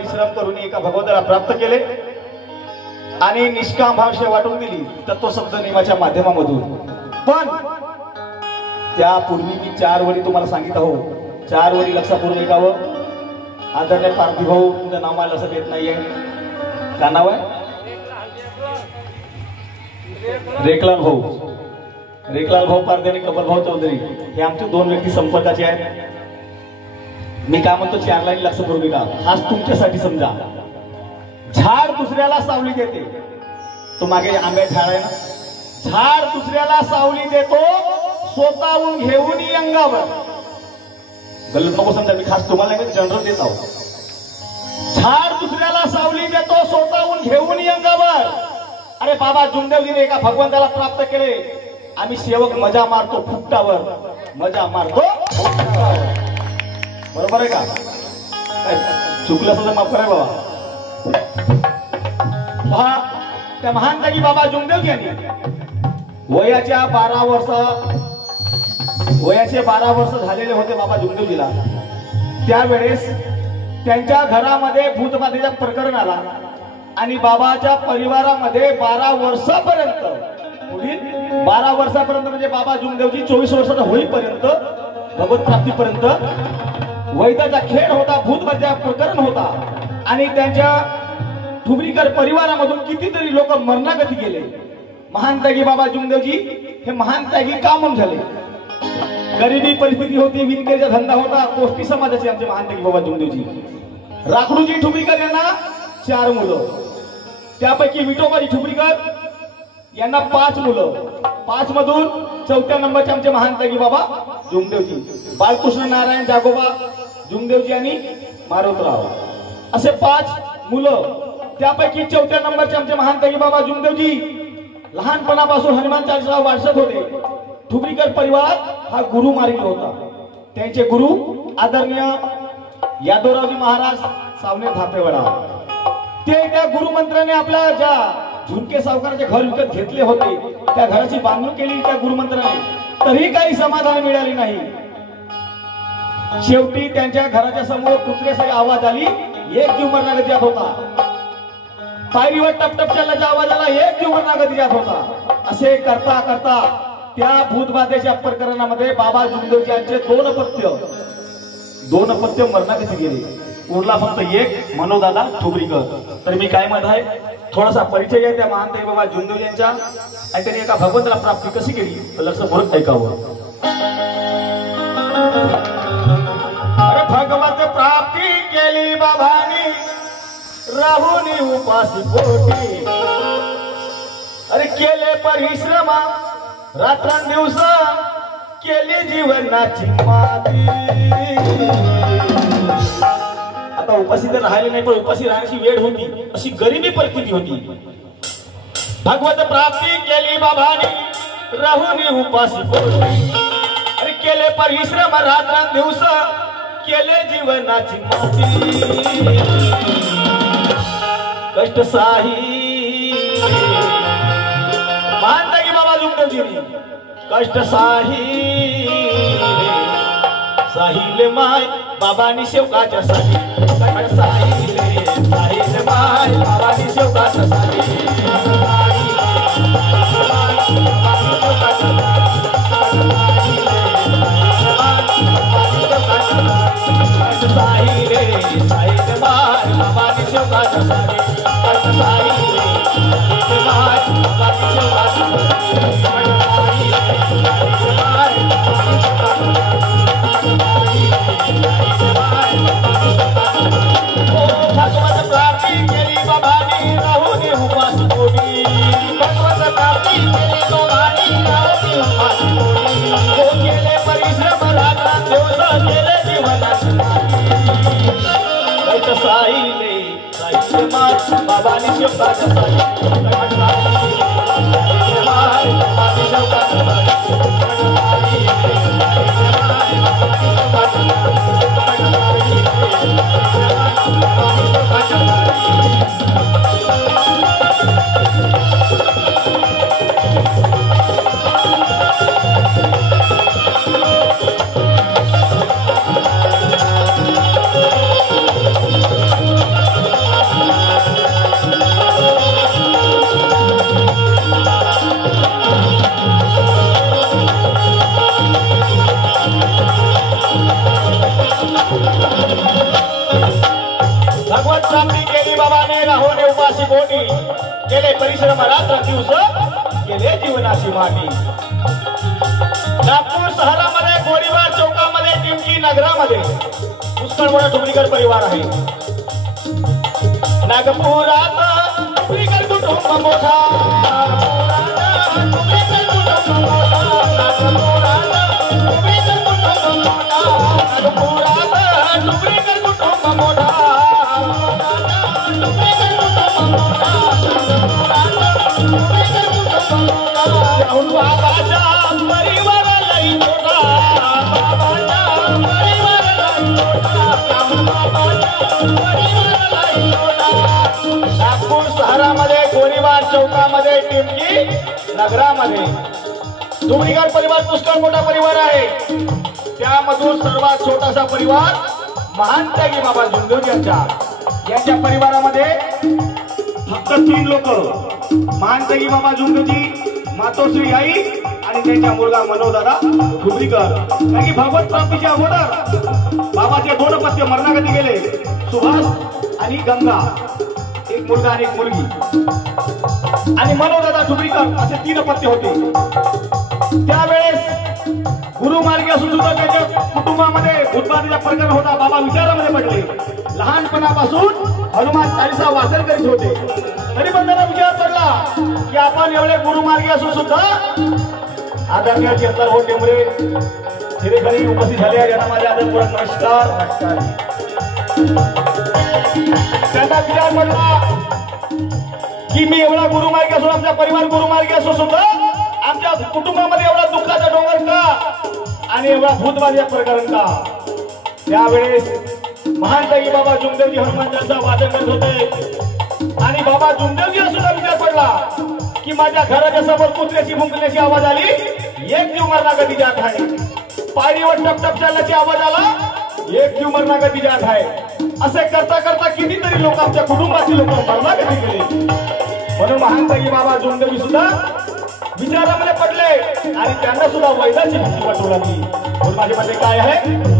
परिश्रम करून एका भगवंताला प्राप्त केले आणि निष्काम भाव सेवा वाटून दिली तत्वशब्द नियमाच्या माध्यमामधून। पण त्यापूर्वी मी 4 वडी तुम्हाला सांगितलं हो, 4 वडी लक्षापूर्वक ऐकावं। आदरणीय पार्थिव भाऊ, तुमचं नाव मला लक्षात येत नाहीये, काय नाव आहे? रेखलाल भाऊ, रेखलाल भाऊ पारदे आणि कमल भाऊ चौधरी हे आमचे 2 व्यक्ती संपर्काचे आहेत। मी काय म्हणतो 4 लाईन लक्षापूर्वक का खास तुमच्यासाठी समजा। झाड दुसऱ्याला सावली देते, तो मागे आंब्या झाड आहे ना, झाड दुसऱ्याला सावली देतो स्वतःहून घेऊन अंगावर। गलत नको समजा, मी खास तुम्हाला जनरल देत आहोत। झाड दुसऱ्याला सावली देतो स्वतःहून घेऊन अंगावर। अरे बाबा जुमदेवजीने एका भगवंताला प्राप्त केले, आम्ही सेवक मजा मारतो फुकटावर, मजा मारतो फुकटावर। बरोबर आहे का? चुकलं सुद्धा माफ करा बाबा। पहा त्या महान त्यागी बाबा जुमदेव यांनी वयाचे 12 वर्ष झालेले होते बाबा जुमदेवजीला। त्यावेळेस त्यांच्या घरामध्ये भूतबाधेचा प्रकरण आला आणि बाबाच्या परिवारामध्ये 12 वर्षापर्यंत, पुढील 12 वर्षापर्यंत म्हणजे बाबा जुमदेवजी 24 वर्षाचा होईपर्यंत, भगवत प्राप्तीपर्यंत वैद्याचा खेळ होता, भूतबाधेचा प्रकरण होता आणि त्यांच्या ठुबरीकर परिवारामधून कितीतरी लोक मरणागती गेले। महान त्यागी बाबा जुमदेवजी हे महान त्यागी का म्हणून झाले? गरिबी परिस्थिती होती, विणकरीचा धंदा होता, कोष्टी समाजाचे आमचे महान त्यागी बाबा जुमदेवजी। राखडूजी ठुबरीकर यांना 4 मुलं, त्यापैकी विठोबाजी ठुबरीकर यांना 5 मुलं, 5 मधून 4थ्या नंबरचे आमचे महान त्यागी बाबा जुमदेवजी। बालकृष्ण नारायण जागोबा जुमदेवजी आणि मारुतराव असे 5 मुलं, त्यापैकी 4थ्या नंबरचे आमचे महान त्यागी बाबा जुमदेवजी लहानपणापासून हनुमान चालीसा वाचत होते। ठुबरीकर परिवार हा गुरुमार्गी होता। त्यांचे गुरु आदरणीय यादवरावजी महाराज सावने धापेवाडा, ते त्या गुरुमंत्राने आपल्या ज्या झुणके सावकाराचे घर विकत घेतले होते त्या घराची बांधणी केली त्या गुरुमंत्राने, तरी काही समाधान मिळाले नाही। शेवटी त्यांच्या घराच्या समोर कुत्र्यासारखी आवाज आली, एक जीव मरणागती जात होता। पायरीवर टपटप चालण्याचा आवाज आला, एक जीव मरणागती जात होता। असे करता करता त्या भूतबाधेच्या प्रकरणामध्ये बाबा जुमदेवजी यांचे 2 अपत्य मरणागती गेले, उरला फक्त एक मनोदादा ठुबरीकर। तर मी काय म्हणत आहे, थोडासा परिचय आहे त्या महान त्यागी बाबा जुमदेवजी यांचा आणि त्यांनी एका भगवंताला प्राप्ती कशी केली लक्षपूर्वक ऐकावं। अरे भगवत प्राप्ती केली बाबांनी राहुनी उपासी पोटी, अरे केले परिश्रम रात्रंदिवस केली जीवनाची माती। आता उपाशी तर राहिले नाही, पण उपाशी राहण्याची वेळ होती, अशी गरिबी परिस्थिती होती। भगवत प्राप्ती केली बाबांनी राहुनी उपासी पोटी, अरे केले परिश्रम रात्रंदिवस केले जीवनाची माती। कष्ट साही महान त्यागी बाबा जुमदेवजींनी कष्ट साही साहिले माय बाबांनी सेवकाच्या साठी, कष्ट साहिले साहिले माय बाबांनी सेवकाच्या साठी। भगवत प्राप्ती केली बाबाने राहोने उपाशी पोटी केले परिश्रम रात्र दिवस केले जीवनाची माटी नागपूर शहरामध्ये गोळीबार चौकामध्ये टिमकी नगरामध्ये पुष्कळ मोठा ठुमरीकर परिवार आहे नागपुरात ठुमरीकर कुटुंब मोठा नागपूर शहरामध्ये गोळीबार चौकामध्ये टिमकी नगरामध्ये ठुमरीकर परिवार पुष्कळ मोठा परिवार आहे त्यामधून सर्वात छोटासा परिवार महानत्यागी बाबा झुंजोजी यांच्या परिवारामध्ये फक्त 3 लोक महानत्यागी बाबा झुंजोजी मातोश्री आई आणि त्यांच्या मुलगा मनोदादा ठुमरीकर कारण की भगवत प्राप्तीच्या अगोदर बाबाचे 2 पत्ते मरणागती गेले सुभाष आणि गंगा एक मुलगा आणि एक मुलगी आणि मनोदादा ठुमरीकर असे 3 पत्ते होते त्यावेळेस गुरुमार्गी असून सुद्धा त्याच्या कुटुंबामध्ये भूतबाधेचा प्रकरण होता बाबा विचारामध्ये पडले लहानपणापासून हनुमान चालीसा वाचन करीत होते तरी पण त्यांना विचार पडला की आपण एवढे गुरुमार्गी असून सुद्धा आदरणीय चेतन हो टेंबरे हिरेकरी उपस्थित झाले आहेत यांना माझे आदरपूर्वक नमस्कार त्यांना विचार पडला की मी एवढा गुरुमार्गी असून आमचा परिवार गुरुमार्गी असून सुद्धा आमच्या कुटुंबामध्ये एवढा दुःखाचा डोंगर का आणि एवढा भूतबाधेचा प्रकरण का त्यावेळेस महानत्यागी बाबा झुंजोजी हनुमान चालीसा वाचन करत होते आणि बाबा झुंजोजी सुद्धा विचार पडला की माझ्या घराच्या समोर कुत्र्याची भुंकण्याची आवाज आली एक जीव मरणागती जात आहे पायरीवर टपटप चालण्याची आवाज आला एक जीव मरणागती जात आहे असे करता करता कितीतरी लोक आमच्या कुटुंबातील लोक मरणागती गेले म्हणून महानत्यागी बाबा झुंजोजी सुद्धा विचारामध्ये पडले आणि त्यांना सुद्धा वैदाची भीती वाटू लागली म्हणून माझे मध्ये काय आहे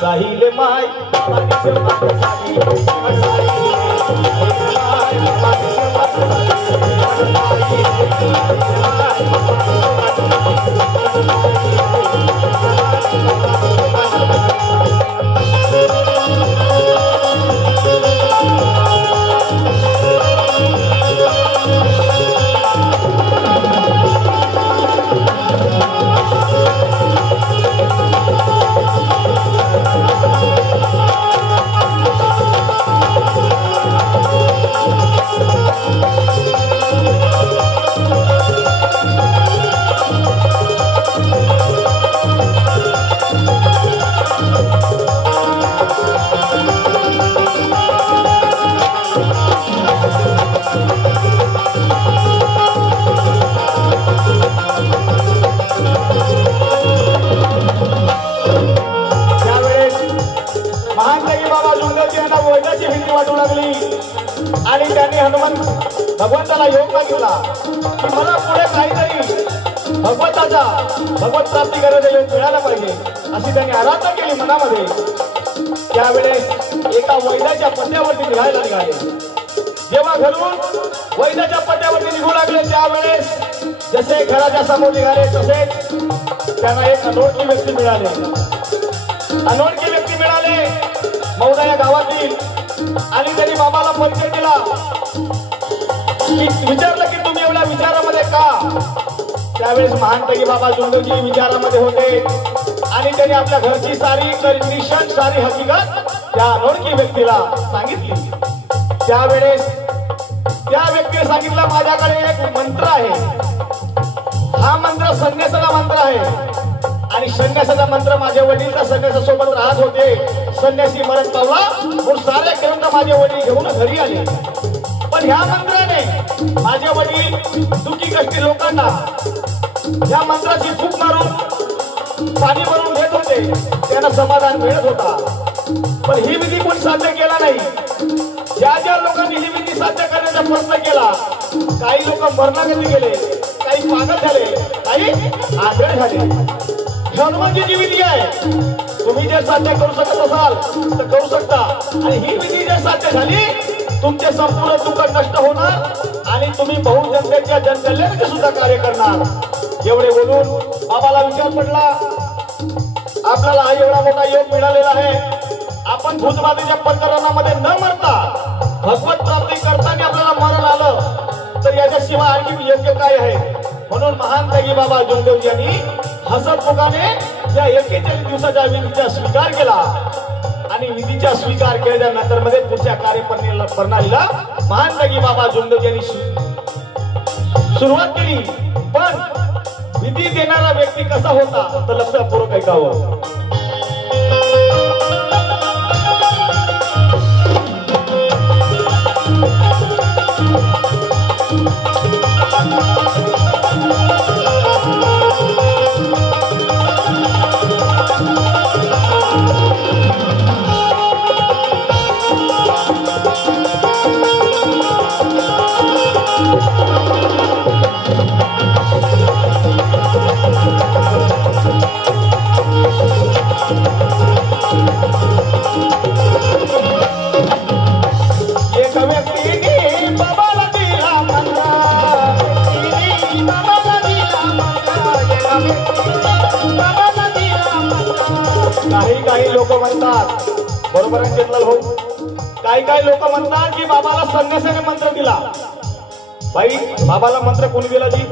साहिले माय आणि त्यांनी हनुमान भगवंताला योग मागितला की मला पुढे काहीतरी भगवत प्राप्ती करायचा योग मिळाला पाहिजे अशी त्यांनी आराधना केली मनामध्ये त्यावेळेस एका वैद्याच्या पट्ट्यावरती निघाले जेव्हा घरून वैद्याच्या पट्ट्यावरती निघू लागले त्यावेळेस जसे घराच्या समोर निघाले तसेच त्यांना एक अनोळखी व्यक्ती मिळाले मौदा या गावातील आणि त्यांनी बाबाला परिचय दिला, विचारलं की तुम्ही एवढ्या विचारामध्ये का? त्यावेळेस महानतगी बाबा जुंगजी विचारामध्ये होते आणि त्यांनी आपल्या घरची सारी कंडिशन सारी हकीकत त्या अनोळखी व्यक्तीला सांगितली। त्यावेळेस त्या व्यक्तीने सांगितलं माझ्याकडे एक मंत्र आहे, हा मंत्र संन्यासाचा मंत्र आहे आणि संन्यासाचा मंत्र माझे वडील त्या संन्यासासोबत राहत होते। संन्यासी मरण पावला म्हणून सारे ग्रंथ माझे वडील घेऊन घरी आले, पण ह्या मंत्राने माझे वडील दुखी कष्टी लोकांना या मंत्राची फूक मारून पाणी भरून घेत होते, त्यांना समाधान मिळत होता। पण ही विधी कोणी साध्य केला नाही। ज्या ज्या लोकांनी ही विधी साध्य करण्याचा प्रयत्न केला, काही लोक मरणागती गेले, काही पागल झाले, काही आंधळे झाले। हनुमानजीची विधी आहे, तुम्ही जर साध्य करू शकत असाल तर करू शकता आणि ही विधी जर साध्य झाली तुमचे संपूर्ण दुःख नष्ट होणार आणि तुम्ही बहुजनतेच्या जनकल्याणाचे सुद्धा कार्य करणार। एवढे बोलून बाबाला विचार पडला, आपल्याला हा एवढा मोठा योग मिळालेला आहे, आपण भूतबाधेच्या प्रकरणामध्ये न मरता भगवत प्राप्ती करताना आपल्याला मरण आलं तर याच्याशिवाय आणखी योग्य काय आहे। म्हणून महानतगी बाबा जुंगदेव यांनी हसत मुखाने या 41 दिवसाच्या विधीचा स्वीकार केला आणि विधीचा स्वीकार केल्याच्या नंतर मध्ये पुढच्या कार्यप्रणालीला महानतगी बाबा जुंगदेव यांनी सुरुवात केली। पण विधी देणारा व्यक्ती कसा होता तर लक्षपूर्वक ऐकावं। काही लोक म्हणतात, बरोबर आहे चेतलाल भाऊ, काही लोक म्हणतात की बाबाला संन्यासाने मंत्र दिला। बाई बाबाला मंत्र कोणी दिला जी?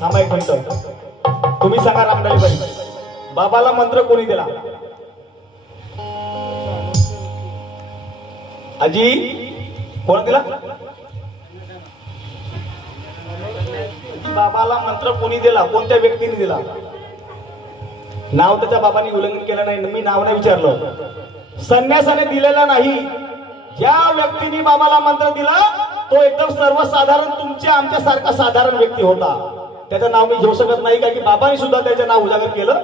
थांबा एक मिनिट, तुम्ही सांगा रामदाली बाई, बाबाला मंत्र कोणी दिला? आजी कोण दिला? बाबाला मंत्र कोणी दिला? कोणत्या व्यक्तीने दिला? नाव त्याच्या बाबांनी उल्लंघन केलं नाही, मी नाव नाही विचारलं, संन्यासाने दिलेला नाही। ज्या व्यक्तीने बाबाला मंत्र दिला तो एकदम सर्वसाधारण तुमच्या आमच्या सारखा साधारण व्यक्ती होता, त्याचं नाव मी घेऊ शकत नाही, कारण की बाबांनी सुद्धा त्याचं नाव उजागर केलं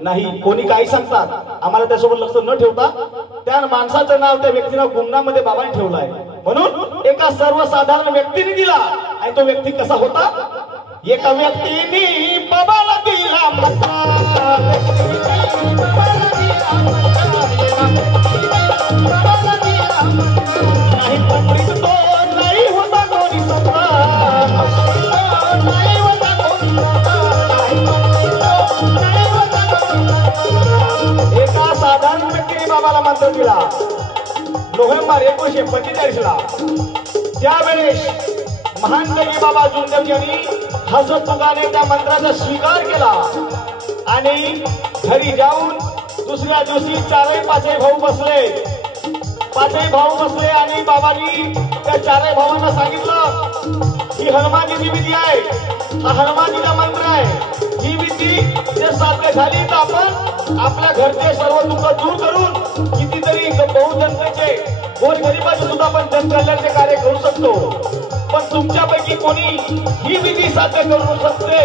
नाही। कोणी काही सांगतात, आम्हाला त्यासोबत लक्ष न ठेवता त्या माणसाचं नाव त्या व्यक्तीला गुमनामध्ये बाबांनी ठेवलं आहे। म्हणून एका सर्वसाधारण व्यक्तीने दिला आणि तो व्यक्ती कसा होता? एका व्यक्तीने बाबाला दिला नाही पंडित तो नाही होता कोणी सोपा, एका साधारण व्यक्तीने बाबाला मंत्र दिला नोव्हेंबर 1945 ला। त्यावेळेस महानतगी बाबा जुंगदेव यांनी हसत मुखाने त्या मंत्राचा स्वीकार केला आणि घरी जाऊन दुसऱ्या दिवशी चारही पाचही भाऊ बसले आणि बाबांनी त्या चारही भावांना सांगितलं ही हनुमानजीची विधी आहे, हा हनुमानजीचा मंत्र आहे। ही विधी जर साध्य झाली तर आपण आपल्या घरचे सर्व दुःख दूर करून कितीतरी बहुजनतेचे गोरगरिबाचे सुद्धा आपण जनकल्याणाचे कार्य करू शकतो। पण तुमच्यापैकी कोणी ही विधी साध्य करू शकते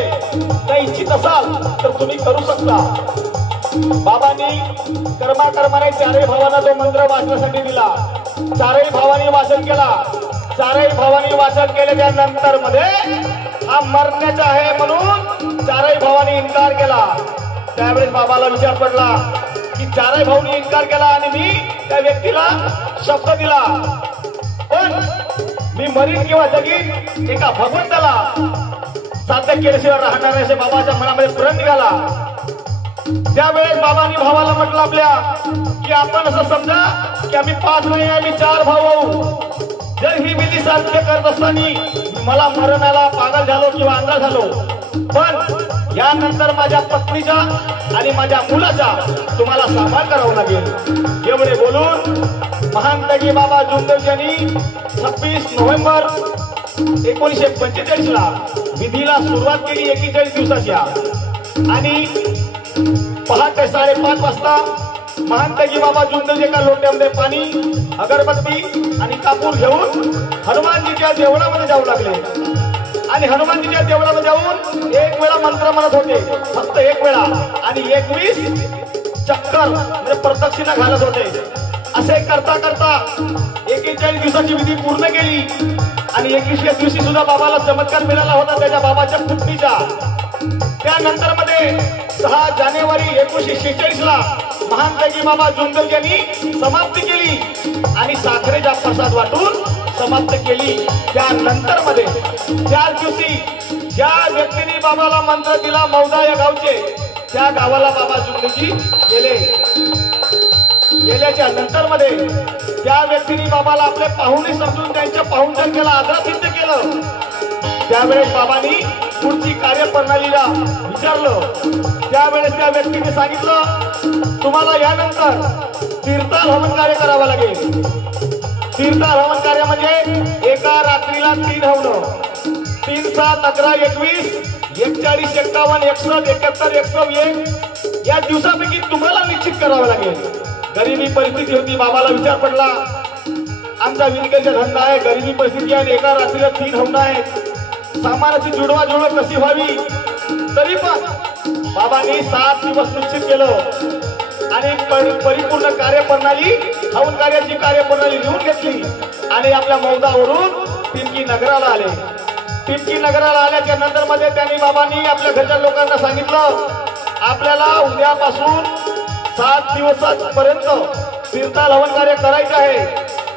त्या इच्छित असाल तर तुम्ही करू शकता। बाबांनी कर्माकर्माने चारही भावांना जो मंत्र वाचण्यासाठी दिला, चारही भावांनी वाचन केला। चारही भावांनी वाचन केल्याच्या नंतर मध्ये हा मरण्याचा आहे म्हणून चारही भावांनी इन्कार केला। त्यावेळेस बाबाला विचार पडला की चारही भावांनी इन्कार केला आणि मी त्या व्यक्तीला शब्द दिला, पण मी मरीन किंवा जगीन एका भगवंताला साध्य केल्याशिवाय राहणार नाही असे बाबाच्या मनामध्ये प्रण निघाला। त्यावेळेस बाबांनी भावाला म्हटलं आपल्या की आपण असं समजा की आम्ही 5 नाही, आम्ही 4 भाऊ आहोत। जर ही विधी साध्य करत असताना मला मरण आला, पागल झालो किंवा आंधळा झालो पण यानंतर माझ्या पत्नीचा आणि माझ्या मुलाचा तुम्हाला सांभाळ करावा लागेल। एवढे बोलून महानतगी बाबा जुमदेव यांनी 26 नोव्हेंबर 1945 ला विधीला सुरुवात केली 41 दिवसाच्या। आणि पहाटे 5:30 वाजता महानतगी बाबा जुमदेव एका लोट्यामध्ये पाणी, अगरबत्ती आणि कापूर घेऊन हनुमानजीच्या देवळामध्ये जाऊ लागले। आणि हनुमानजीच्या देवळामध्ये जाऊन एक वेळा मंत्र म्हणत होते, फक्त एक वेळा, आणि 21 चक्कर म्हणजे प्रदक्षिणा घालत होते। असे करता करता 41 दिवसाची विधी पूर्ण केली। आणि 21व्या दिवशी सुद्धा बाबाला चमत्कार मिळाला होता त्याच्या बाबाच्या पुतणीचा। त्यानंतर मध्ये 6 जानेवारी 1946 ला महानतगी बाबा जुमदेव यांनी समाप्ती केली आणि साखरेचा प्रसाद वाटून समाप्त केली। त्यानंतर मध्ये 4 दिवशी ज्या व्यक्तीने बाबाला मंत्र दिला मौदा या गावचे, त्या गावाला बाबा जुमदेवजी गेले। गेल्याच्या नंतर मध्ये त्या व्यक्तीने बाबाला आपले पाहुणे समजून त्यांच्या पाहुणचार केला, आदरातिथ्य केलं। त्यावेळेस बाबांनी पुढची कार्यप्रणालीला विचारलं। त्यावेळेस त्या व्यक्तीने सांगितलं, तुम्हाला यानंतर तीर्थाल हवन कार्य करावं लागेल। तीर्थाल हवन कार्य म्हणजे एका रात्रीला 3 हवन, 3, 7, 11, 21, 41, 51, 61, 71, 101 या दिवसापैकी तुम्हाला निश्चित करावं लागेल। गरिबी परिस्थिती होती, बाबाला विचार पडला, आमचा विणकरीचा धंदा आहे, गरिबी परिस्थिती आहे, एका रात्रीला 3 हवन आहेत, सामानाची जुळवाजुळव कशी व्हावी। तरी पण बाबांनी 7 दिवस निश्चित केलं आणि परिपूर्ण कार्यप्रणाली, हवन कार्याची कार्यप्रणाली लिहून घेतली आणि आपल्या मौदावरून टिमकी नगराला आले। टिमकी नगराला आल्याच्या नंतर मध्ये त्यांनी बाबांनी आपल्या घरच्या लोकांना सांगितलं, आपल्याला उद्यापासून 7 दिवसापर्यंत तीर्थाल हवन कार्य करायचे आहे।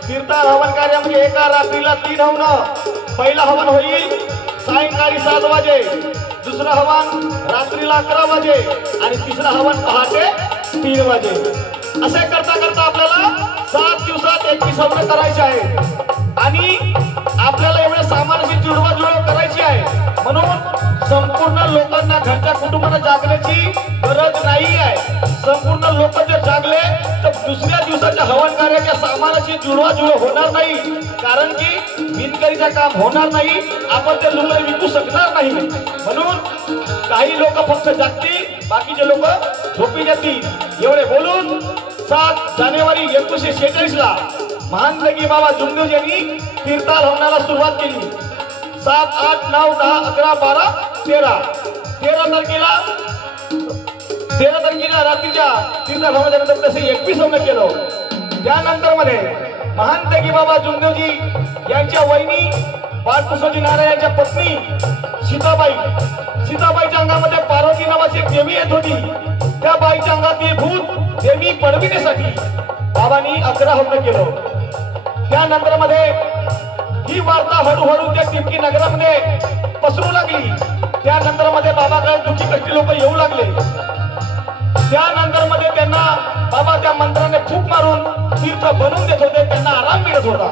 तीर्थाल हवन कार्य म्हणजे एका रात्रीला 3 हवन। पहिला हवन होईल सायंकाळी 7 वाजे, दुसरा हवन रात्रीला 11 वाजे आणि तिसरा हवन पहाटे 3 वाजे। असे करता करता आपल्याला 7 दिवसात 21 हवन करायचे आहे आणि आपल्याला एवढ्या सामानाची जुळवाजुळव करायची आहे। म्हणून संपूर्ण लोकांना, घरच्या कुटुंबाला जागण्याची गरज नाही आहे। संपूर्ण लोक जर जागले तर दुसऱ्या दिवसाच्या हवन कार्याच्या सामानाची जुळवाजुळव होणार नाही, कारण की विणकरीचं काम होणार नाही, आपण ते लुगडे विकू शकणार नाही। म्हणून काही लोक फक्त जागतील, बाकीचे लोक झोपी जातील। एवढे बोलून 7 जानेवारी 1946 ला महानतगी बाबा जुमदेव यांनी तीर्थाल हवनाला सुरुवात केली। 7, 8, 9, 10, 11, 12, 13 तारखेला रात्रीच्या तीर्थाल हवनाच्या नंतर तसे 21 हवन केलं। त्यानंतर मध्ये महानतगी बाबा जुमदेवजी यांच्या वहिनी बाळकृष्णजी नारायण यांच्या पत्नी सीताबाईच्या अंगामध्ये पार्वती नावाची एक देवी येत होती। त्या बाईच्या अंगातील भूत देवी पडविण्यासाठी बाबांनी 11 हवन केलं। त्यानंतर मध्ये ही वार्ता हळूहळू त्या टिमकी नगरामध्ये पसरू लागली। त्यानंतर मध्ये बाबाकडे दुखी कष्टी लोक येऊ लागले। त्यानंतर मध्ये त्यांना बाबा त्या मंत्राने फूक मारून तीर्थ बनवून देत होते, त्यांना आराम मिळत होता।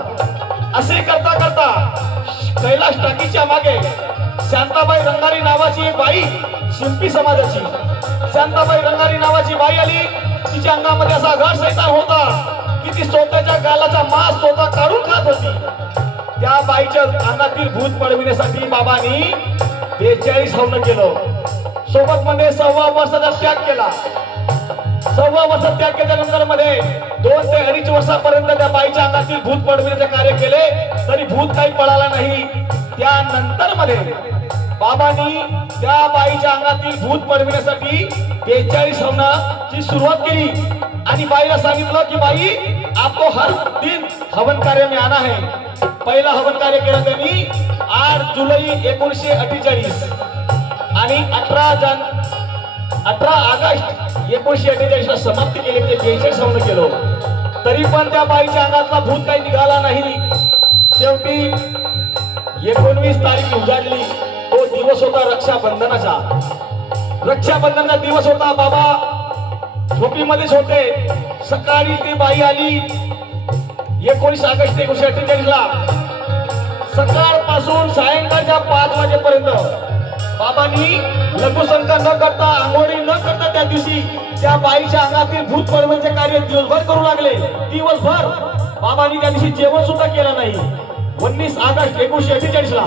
असे करता करता कैलास टाकीच्या मागे शांताबाई रंगारी नावाची एक बाई, शिंपी समाजाची शांताबाई रंगारी नावाची बाई आली। तिच्या अंगामध्ये असा घाट सैतान होता की ती स्वतःच्या गालाचा मांस स्वतः काढून खात होती। त्या बाईच्या अंगातील भूत पळविण्यासाठी बाबांनी 42 हवन केलं। सोबत मध्ये 1.25 वर्षाचा त्याग केला। 1.25 वर्ष त्याग केल्यानंतर मध्ये 2 ते 2.5 वर्षापर्यंत त्या बाईच्या अंगातील भूत पळविण्याचे कार्य केले, तरी भूत काही पळाला नाही। त्यानंतर मध्ये बाबांनी त्या बाईच्या अंगातील भूत पळविण्यासाठी 43 हवनाची सुरुवात केली आणि बाईला सांगितलं की बाई, आपको हर दिन हवन कार्य में आना है। पहिला हवन कार्य केलं त्यांनी 8 जुलै 1948 आणि 18 ऑगस्ट 1948 ला समाप्ती केली, म्हणजे 42 हवन केलं। तरी पण त्या बाईच्या अंगातला भूत काही निघाला नाही। शेवटी 19 तारीख उजाडली। तो दिवस होता रक्षाबंधनाचा। रक्षाबंधनाचा दिवस होता। बाबा झोपीमध्येच होते। सकाळी ती बाई आली 19 ऑगस्ट 1948 ला। सकाळपासून सायंकाळच्या 5 वाजेपर्यंत बाबांनी लघुशंका न करता आंघोळी न करता त्या दिवशी त्या बाईच्या अंगातील भूत पळवण्याचे कार्य दिवसभर करू लागले. दिवसभर बाबांनी त्या दिवशी जेवण सुद्धा केलं नाही. 19 ऑगस्ट 1948 ला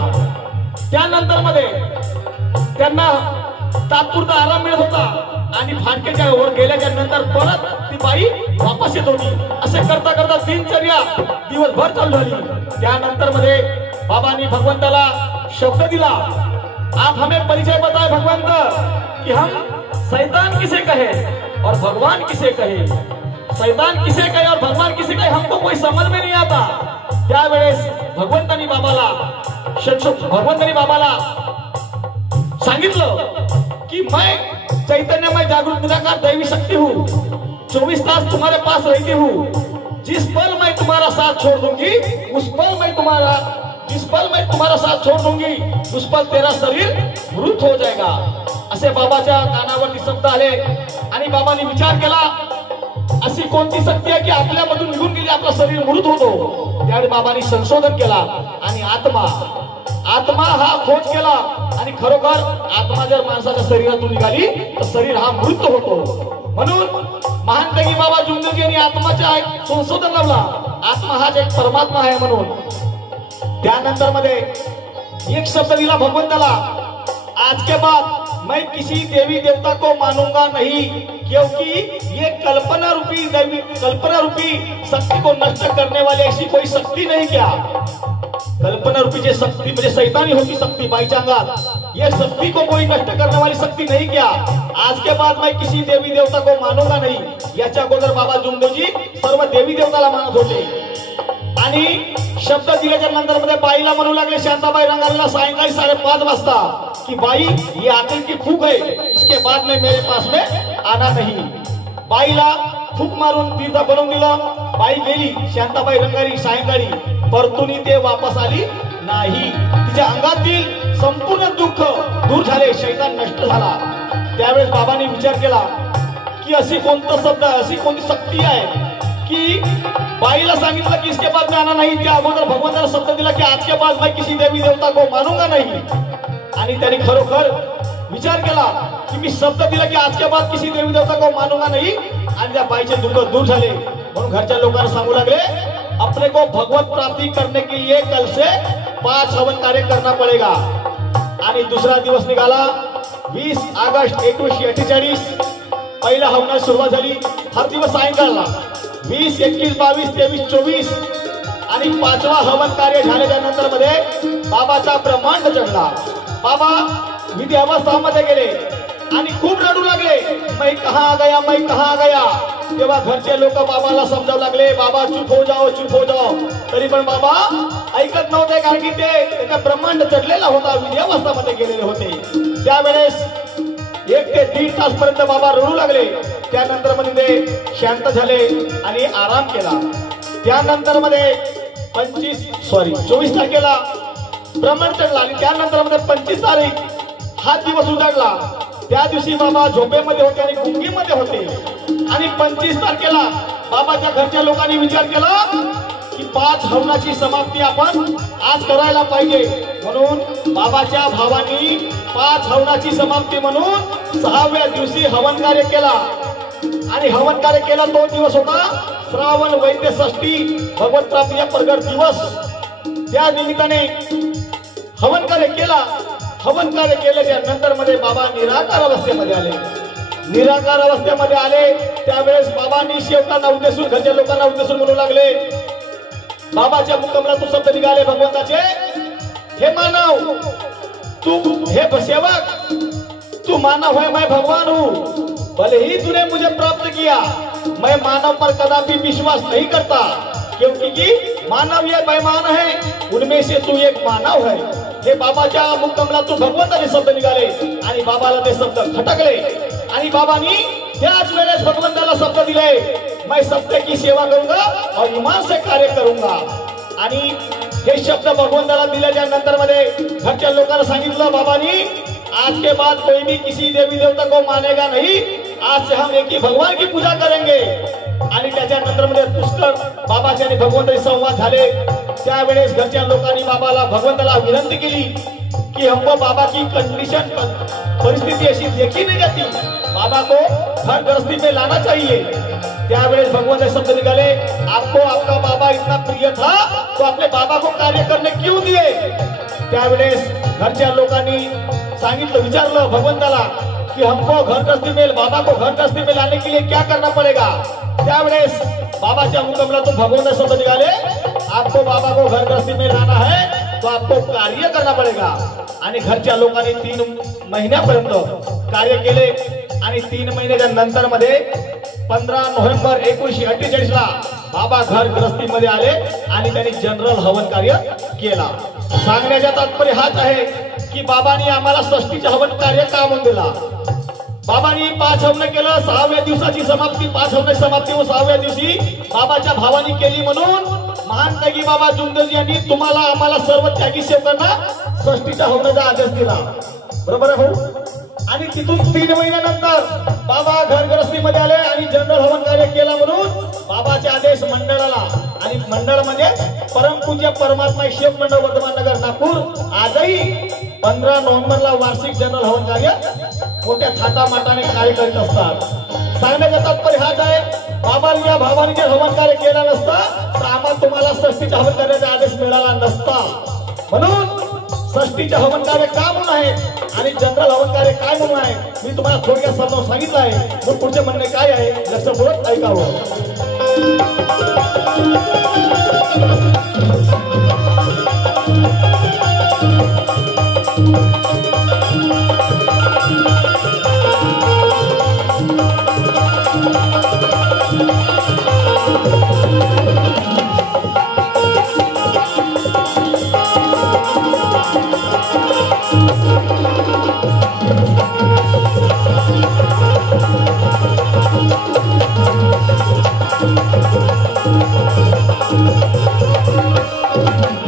त्यानंतर मध्ये त्यांना तात्पुरता आराम मिळत होता आणि फाटकेच्या वर गेल्याच्या नंतर परत ती बाई वापस येत होती. असे करता करता दिनचर्या दिवसभर चालू झाली. त्यानंतर मध्ये बाबांनी भगवंताला शब्द दिला, आप हमें परिचय बताए भगवंत कि हम शैतान किसे कहे और भगवान किसे कहे. शैतान किसे कहे और भगवान किसे कहे हमको कोई समझ में नहीं आता. त्यावेळेस भगवंतानी बाबाला सांगितलं कि मैं चैतन्यमय जागृत निराकार दैवी शक्ति हूँ. 24 तास तुम्हारे पास रहती हूँ. जिस पल मैं तुम्हारा साथ छोड़ दूंगी उस पल मैं तुम्हारा साथ छोड़ दूंगी उस पल तेरा शरीर मृत हो जाएगा. असे बाबाच्या कानावरती शब्द आले आणि बाबांनी विचार केला, अशी कोणती शक्ती आहे की आपल्यामधून निघून गेली आपलं शरीर मृत होतो. त्यावेळी बाबांनी संशोधन केला आणि आत्मा हा खोज केला आणि खरोखर आत्मा जर माणसाच्या शरीरातून निघाली तर शरीर हा मृत होतो. म्हणून महान त्यागी बाबा जुंगजी यांनी आत्माच्या एक संशोधन लावला. आत्मा हाच एक परमात्मा आहे म्हणून. त्यानंतर मध्ये एक शब्द दिला भगवंताला, आज के बाद मैं किसी देवी देवता को मानूंगा नहीं क्योंकि ये कल्पना रूपी शक्ति को नष्ट करने वाली ऐसी कोई शक्ति नहीं. क्या कल्पना रूपी जे शक्ति म्हणजे शैतानी होती शक्ति बाईच्या अंगात, ये शक्ति को कोई नष्ट करने वाली शक्ति नहीं. क्या आज के बाद मैं किसी देवी देवता को मानूंगा नहीं. याच्या अगोदर बाबा जुंगजी सर्व देवी देवताला मानत होते. आणि शब्द दिल्याच्या नंतर मध्ये बाईला म्हणू लागले शांताबाई रंगारीला सायंकाळी 5:30 वाजता कि बाई ये आतिल की फूक है, इसके बाद में मेरे पास में आना नहीं. बाईला फूक मारून तीर्थ बनवून दिलं. बाई गेली शांताबाई रंगारी सायंकाळी, परतून ते वापस आली नाही. तिच्या अंगातील संपूर्ण दुःख दूर झाले, शैतान नष्ट झाला. त्यावेळेस बाबांनी विचार केला की अशी कोणता शब्द अशी कोणती शक्ती आहे की बाईला सांगितलं की इसके बाद में आना नहीं. त्या अगोदर भगवंताला शब्द दिला की आज के बाद मैं किसी देवी देवता को मानूंगा नहीं. आणि त्यांनी खरोखर विचार केला की मी शब्द दिला की आज के बाद किसी देवी देवता को मानूंगा नहीं. आणि त्या बाईचे दुःख दूर झाले. म्हणून घरच्या लोकांना सांगू लागले, अपने को भगवत प्राप्ति करने के लिए कल से 5 हवन कार्य करना पड़ेगा. आणि दुसरा दिवस निघाला 20 ऑगस्ट 1948. पहिला हवनास सुरुवात झाली. हर दिवस सायंकाळला 20, 21, 22, 23, 24 आणि 5वा हवन कार्य झाल्याच्या नंतर मध्ये बाबाचा ब्रह्मांड चढला. बाबा विधी अवस्थामध्ये गेले आणि खूप रडू लागले, मैं कहाँ गया मैं कहाँ गया. तेव्हा घरचे लोक बाबाला समजावू लागले, बाबा चुप हो जाओ चुप हो जाओ. तरी पण बाबा ऐकत नव्हते, कारण की ते त्याचा ब्रह्मांड चढलेला होता, विधी अवस्थामध्ये गेलेले होते. त्यावेळेस 1 ते 1.5 तास पर्यंत बाबा रडू लागले. त्यानंतर मध्ये ते शांत झाले आणि आराम केला. त्यानंतर मध्ये 24 तारखेला ब्रह्मांड चढला आणि त्यानंतर मध्ये 25 तारीख हा दिवस उजाडला. त्या दिवशी बाबा झोपेमध्ये होते आणि गुंगीमध्ये होते. आणि 25 तारखेला बाबाच्या घरच्या लोकांनी विचार केला की 5 हवनाची समाप्ती आपण आज करायला पाहिजे. म्हणून बाबाच्या भावानी 5 हवनाची समाप्ती म्हणून 6व्या दिवशी हवन कार्य केला. आणि हवन कार्य केला तो दिवस होता श्रावण वैद्य षष्ठी भगवत प्राप्तीचा प्रगट दिवस. त्या निमित्ताने हवन कार्य केला. हवन कार्य केल्याच्या नंतर मध्ये बाबा निराकार अवस्थेमध्ये आले. त्यावेळेस बाबांनी सेवकांना उद्देशून घरच्या लोकांना उद्देशून म्हणू लागले, बाबाच्या मुखमला शब्द निघाले भगवंताचे, हे मानव तू, हे सेवक तू मानव है मैं भगवान हूँ. भले ही तूने मुझे प्राप्त किया, मैं मानव पर कदापि विश्वास नहीं करता क्योंकि मानव ये बेईमान है, उनमें से तू एक मानव है. हे बाबाच्या मुखकमलातून भगवंताचे शब्द निघाले आणि बाबाला ते शब्द खटकले. आणि बाबांनी त्याच वेळेस भगवंताला शब्द दिले, मैं सत्य की सेवा करूंगा और ईमान से कार्य करूंगा. आणि हे शब्द भगवंताला दिल्याच्या नंतर मध्ये घरच्या लोकांना सांगितलं, बाबांनी आज के बाद कोई भी किसी देवी देवता को मानेगा नहीं, आज से हम एक ही भगवान की पूजा करेंगे. आणि त्याच्यानंतर मध्ये पुष्कळ बाबाचे आणि भगवंताचे संवाद झाले. त्यावेळेस घरच्या लोकांनी बाबाला भगवंताला विनंती केली की कि हमको बाबा की कंडीशन परिस्थिति ऐसी देखी नहीं जाती, बाबा को घर गृहस्थी में लाना चाहिए। त्यावेळेस भगवान ने शब्द निकाले, आपको आपका बाबा इतना प्रिय था तो अपने बाबा को कार्य करने क्यों दिए। त्यावेळेस घरच्या लोकांनी सांगितलं, विचारलं भगवंताला कि हमको घर गृहस्थी में, बाबा को घर गृहस्थी में लाने के लिए क्या करना पड़ेगा। त्यावेळेस बाबाच्या मुखातून तो भगवान ने शब्द निकाले, आपको बाबा को घर गृहस्थी में लाना है तो आपको कार्य करना पड़ेगा। आणि घरच्या लोकांनी 3 महिन्यापर्यंत कार्य केले आणि 3 महिन्याच्या नंतर मध्ये 15 नोव्हेंबर 1948 ला बाबा घर गृहस्थी मध्ये आले आणि त्यांनी जनरल हवन कार्य केला। सांगण्याचा तात्पर्य हाच आहे की बाबांनी आम्हाला षष्टीचे हवन कार्य का म्हणून दिला। बाबांनी 5 हवन केलं, 6व्या दिवसाची समाप्ती, 5 हवन समाप्ती व 6व्या दिवशी बाबाच्या भावानी केली म्हणून महान त्यागी बाबा जुमदेवजी यांनी तुम्हाला आम्हाला सर्व त्यागी सेवकांना षष्टीच्या हवनाचा आदेश दिला। बरोबर आहे भाऊ। आणि तिथून 3 महिन्यानंतर बाबा घर गृहस्थीमध्ये आले आणि जनरल हवन कार्य केला म्हणून बाबाचे आदेश मंडळाला, आणि मंडळ म्हणजे परमपूज्य परमात्मा शेफ मंडळ वर्धमान नगर नागपूर आजही 15 नोव्हेंबरला वार्षिक जनरल हवन कार्य मोठ्या थाटामाटाने कार्य करीत असतात। सांगण्याचा तात्पर्य हाच आहे, बाबांनी या भावानी जर हवन कार्य केला नसता तर आम्हाला तुम्हाला षष्टीच्या हवन कार्याचा आदेश मिळाला नसता। म्हणून षष्टीचे हवन कार्य का म्हणून आहे आणि जनरल हवन कार्य काय म्हणून आहे मी तुम्हाला थोडक्यात समजावून सांगितलं आहे। मग पुढचे म्हणणे काय आहे लक्षपूर्वक ऐकावं।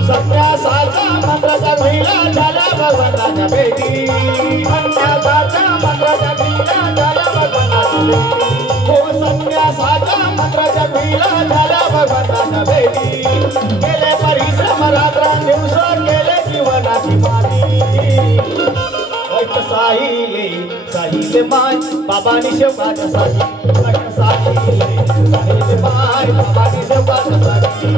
संन्यासाचा मंत्राचा महिला झाला भगवंताच्या भेटी, संन्यासाचा मंत्राचा महिला झाला भगवंताच्या भेटी, हो संन्यासाचा मंत्राचा महिला झाला भगवंताच्या भेटी, केले परिश्रम रात्रंदिवस केले जीवनाची पाणी, साहिले साहिले माय बाबांनी शेवकाच्या साठी, साहिले साहिले माय बाबांनी शेवकाच्या साठी,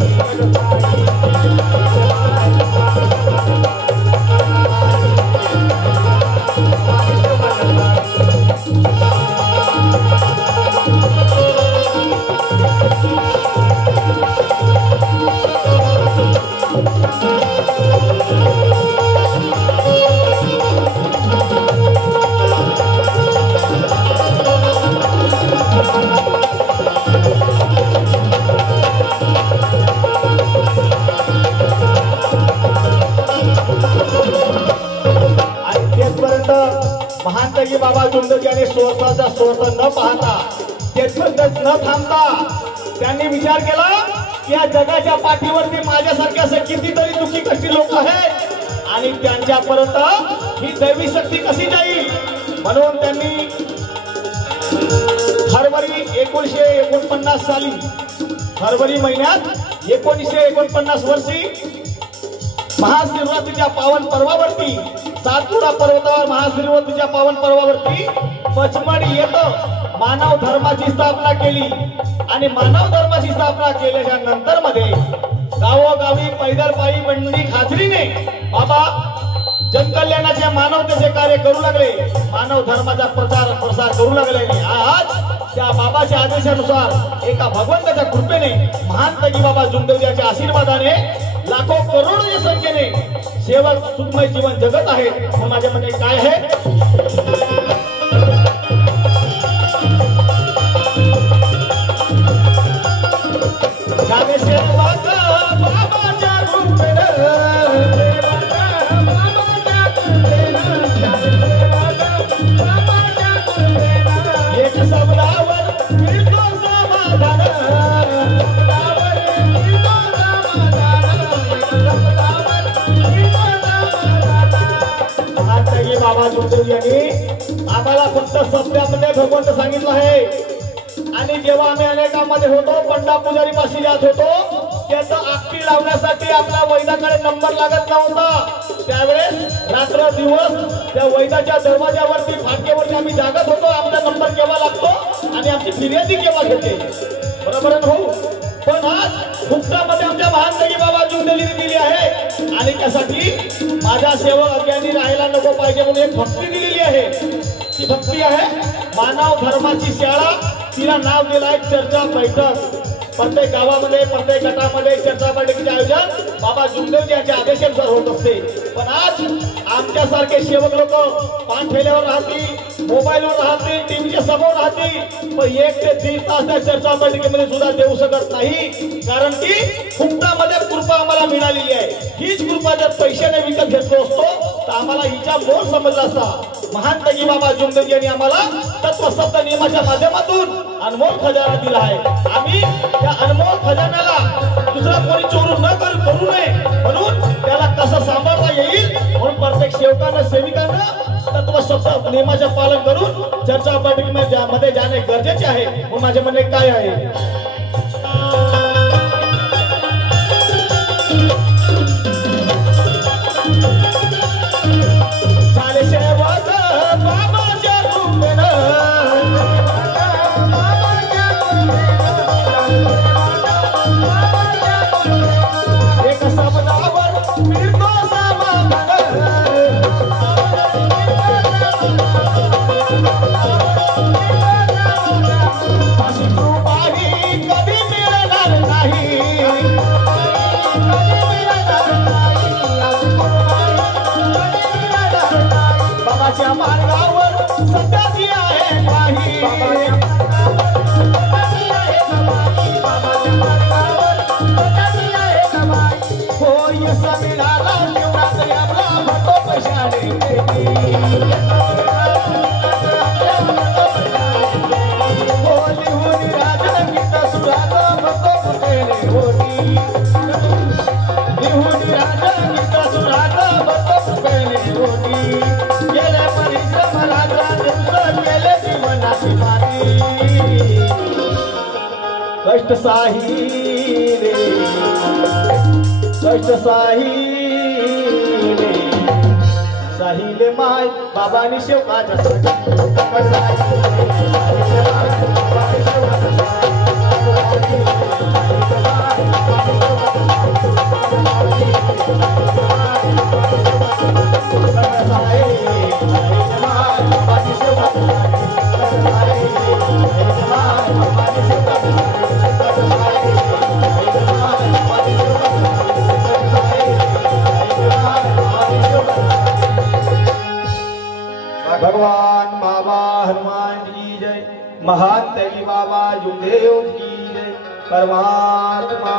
महानतगी बाबा जुमदेवजी यांनी स्वार्थाचा स्वार्थ न पाहता, तेथपर्यंत न थांबता त्यांनी विचार केला की या जगाच्या पाठीवरती माझ्यासारखे असे कितीतरी दुःखी कष्टी लोक आहेत आणि त्यांच्यापर्यंत ही दैवी शक्ती कशी जाईल। म्हणून त्यांनी फरवरी 1949 साली, फरवरी महिन्यात 1949 वर्षी महाशिवरात्रीच्या पावन पर्वावरती, सातपुडा पर्वतावर महाशिवरात्रीच्या पावन पर्वावरती पचमढी येथे मानव धर्माची स्थापना केली आणि मानव धर्माची स्थापना केल्याच्या नंतर मध्ये गावोगावी पैदल पायी मंडी खाजरीने बाबा जनकल्याणाचे मानवतेचे कार्य करू लागले, मानव धर्माचा प्रचार प्रसार करू लागले। आज त्या बाबाच्या आदेशानुसार एका भगवंताच्या कृपेने महानतगी बाबा जुमदेवजीच्या आशीर्वादाने लाखो करोडोच्या संख्येने सेवक सुखमय जीवन जगत आहेत। माझ्या मते काय आहे, जाने सेवक बाबाच्या कृपेने, एक शब्दावर मिळतो समाधान, बाबा जुमदेवजी यांनी आम्हाला फक्त शब्दामध्ये भगवंत सांगितलं आहे। आणि जेव्हा आम्ही अनेकांमध्ये होतो, पंडा पुजारी पाशी जात होतो, त्याचा आखी लावण्यासाठी आपल्या वैदाकडे नंबर लागत नव्हता। त्यावेळेस रात्र दिवस त्या वैदाच्या दरवाजावरती फाटकेवरती आम्ही जागत होतो, आमचा नंबर केव्हा लागतो आणि आमची फिर्यादी केव्हा घेते, बरोबर भाऊ। पण आज फुकटामध्ये आमच्या महानतगी बाबा जुंदेजीने दिली आहे आणि त्यासाठी माझा सेवक अज्ञानी राहायला नको पाहिजे म्हणून एक भक्ती दिलेली आहे। ती भक्ती आहे मानव धर्माची शाळा, तिला नाव दिलं आहे चर्चा बैठक। प्रत्येक गावामध्ये प्रत्येक गटामध्ये चर्चा बैठकीचे आयोजन बाबा जुंदेजी यांच्या आदेशानुसार होत असते। पण आज आमच्यासारखे सेवक लोक पान ठेल्यावर राहतील, मोबाईलवर राहतील, टीव्हीच्या समोर राहतील, पण 1 ते 3 तास त्या चर्चा बैठकीमध्ये सुद्धा देऊ शकत नाही, कारण की फुकटामध्ये कृपा आम्हाला मिळालेली आहे। हीच कृपा जर पैशाने विकत घेतलो असतो तर आम्हाला हिचा मोल समजला असता। महानतगी बाबा जुंदेजी यांनी आम्हाला तत्वसप्त नियमाच्या माध्यमातून अनमोल खजाना दिला आहे। आम्ही त्या अनमोल खजान्याला दुसरा कोणी चोरून न करू नये म्हणून त्याला कसं सांभाळता येईल म्हणून प्रत्येक सेवकानं सेविकानं तत्वसप्त नियमाचे पालन करून चर्चा बैठकीमध्ये जाणे गरजेचे आहे। म्हणून माझे म्हणणे काय आहे, कष्ट साहिले साहिले माय बाबानी शेवकाच्या भगवान बाबा हनुमान की जय, महानतगी बाबा जुंदेव की जय, परमात्मा